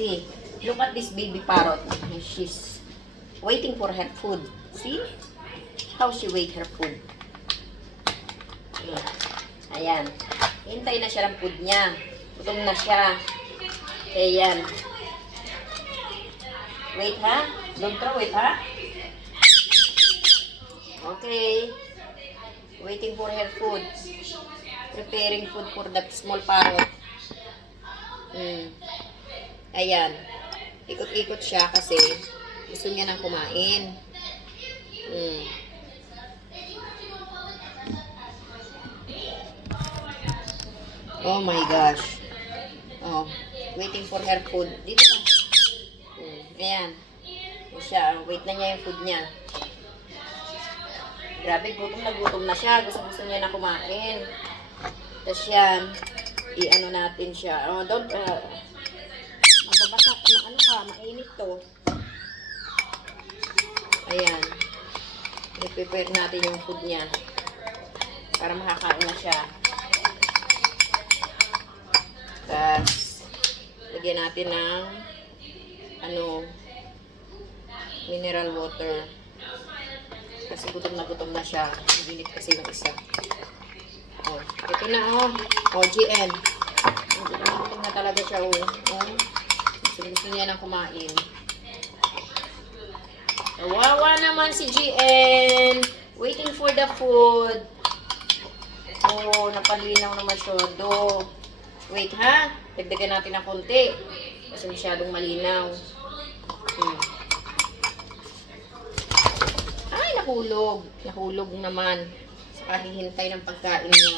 See, look at this baby parrot. She's waiting for her food. See? How she wait her food. Ayan. Hintay na siya ng food niya. Gutom na siya. Ayan. Wait ha? Don't throw it ha? Okay. Waiting for her food. Preparing food for the small parrot. Ayan. Ikot-ikot siya kasi gusto niya nang kumain. Oh my gosh. Oh, waiting for her food. Dito ka. Ayan. Siya, wait na niya yung food niya. Grabe, gutom na siya. Gusto niya na kumain. Tapos yan, i-ano natin siya. Oh, don't, mababasa, ano ka, mainit to. Ayan. I-prepare natin yung food niya. Para makakain na siya. Tapos, lagyan natin ng, mineral water. Kasi gutom na siya. Ginit kasi yung isa. Oh, ito na oh. Oh, GN. Gutom na talaga siya oh. Gusto niya nang kumain. Kawawa naman si GN. Waiting for the food. Oh, napalinaw naman siya. Wait ha. Dagdagan natin ng konti. Kasi masyadong malinaw. Ay, nahulog. Nahulog naman. Sa kahihintay ng pagkain niya.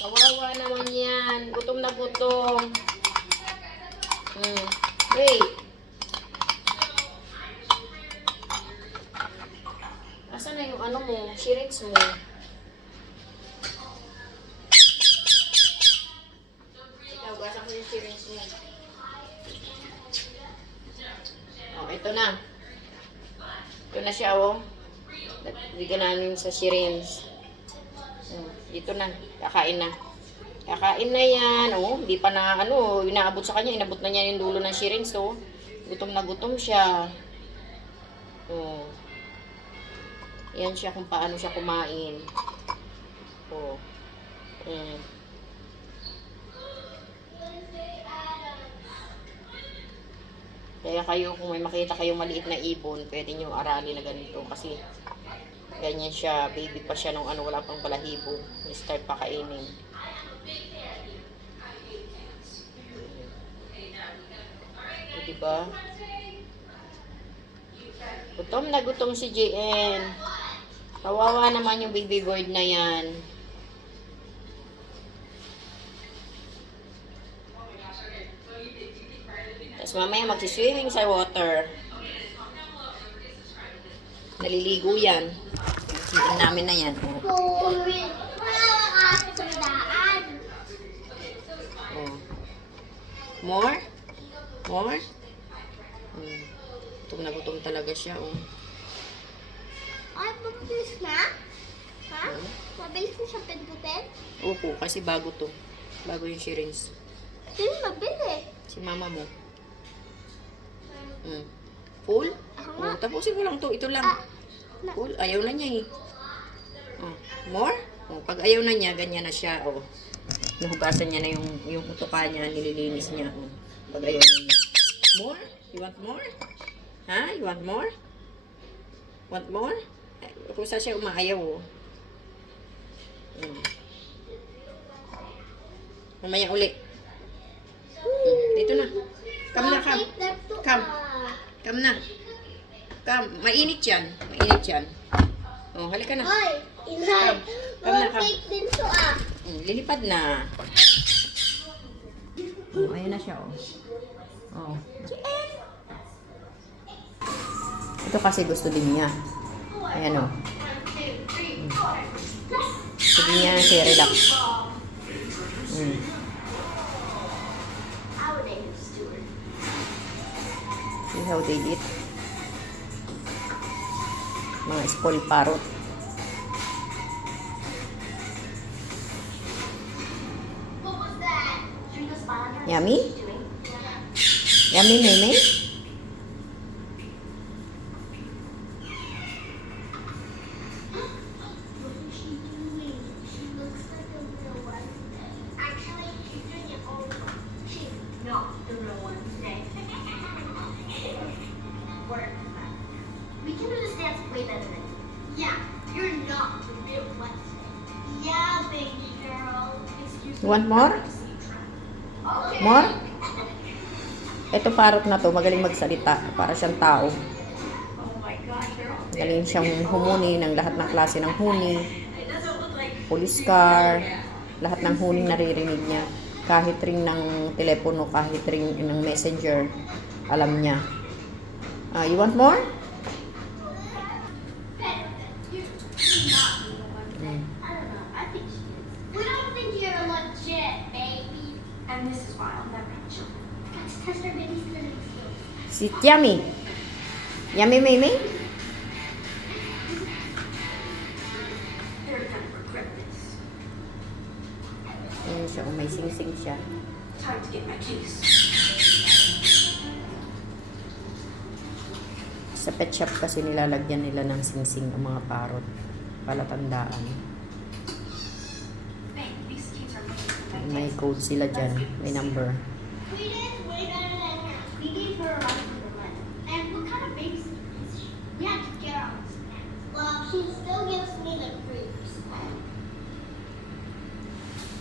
Kawawa naman yan. Gutom na gutom. Wait. Asan na yung ano mo? Shirits mo. Ikaw, gasan ko yung shirits mo. Oh, ito na. Ito na siya, oh. Bigyan namin sa syringe. Dito na. Kakain na. Kakain na yan. Oh, hindi pa na, inaabot sa kanya. Inabot na niya yung dulo ng syringe, oh. Gutom na gutom siya. Oh. Yan siya kung paano siya kumain. Oh. Kaya kayo, kung may makita kayong maliit na ibon, pwede nyo aralin na ganito. Kasi, ganyan siya. Baby pa siya nung wala pang balahibo. Start pa kainin. O, diba? Gutom na gutom si JN. Kawawa naman yung baby bird na yan. Tapos mamaya magsiswimming sa water. Naliligo yan. Tingnan namin na yan. Oh. More? More? Gutom na gutom talaga siya. Oh. Ay, mabilis na? Ha? Mabilis na siya pindutin? Opo, kasi bago to. Bago yung syringe. Sino mabili? Si mama mo. Full? Oh, tapusin ko lang to. Ito lang. Full. Ayaw na niya eh. Oh, more? Oh, pag ayaw na niya, ganyan na siya. Oh. Nahugasan niya na yung utuka niya, nililinis niya. Oh. Pag ayaw na niya. More? You want more? Ha? You want more? Want more? Kung saan siya umaayaw, oh. Mamaya uli. Dito na. Come na, come. Come. Come na. Come. Mainit yan. Mainit yan. Oh, halika na. Hoy, Inay. Come na, come. Perfect din to ah. Lilipad na. Oh, ayan na siya, oh. Oh. Ito kasi gusto din niya. Ayan, oh. Gusto niya siya relax. See how they eat? Mga spoiled parrot. Yummy? Yummy, Mimi? What is she doing? She looks like a real Wednesday. Actually, she's doing it all wrong. She's not the real Wednesday. Word. We can do this dance way better than you. Yeah, you're not the real Wednesday. Yeah, baby girl. Excuse You want more? Okay. More? Ito parot na to, magaling magsalita. Para siyang tao. Oh my gosh, you're all Magaling siyang humuni ng lahat ng klase ng huni. Police car. Lahat ng huni naririnig niya. Kahit ring ng telepono, kahit ring ng messenger. Alam niya. You want more? We don't think you're legit, baby. And this is why I'll never have children. Let's test our babysitting skills. Si Yummy. Yummy, Mimi? They're gonna regret this. Ayan siya, may sing-sing siya. Time to get my case. Sa pet shop kasi nilalagyan nila ng sing-sing ang mga parot. Palatandaan. Babe, these kids are looking for my May case. code sila dyan. May number. We did way better than her. We gave her a run for the money. And what kind of babysitter is she? We had to get her on snacks. Well, she still gives me the creeps.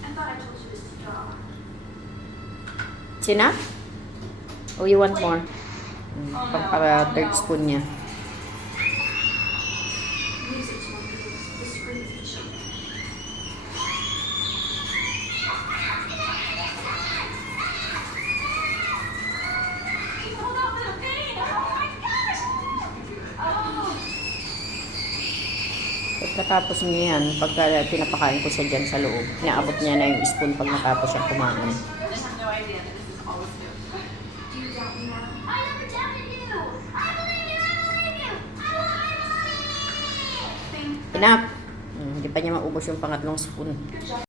I thought I told you this to draw. Sina? Oh, you want more? Para third spoon niya. Music's one of those. The screams of children. Hold on for the pain! Oh my gosh! Oh! Pagkatapos niya yan, pagka pinapakain ko siya dyan sa loob, inaabot niya na yung spoon pag natapos siyang kumain. I have no idea that this is always new. Do you doubt me now? I never doubted you. I believe you. I believe you. I believe you. Thank Enough! Hindi pa niya maubos yung pangatlong spoon. Good job.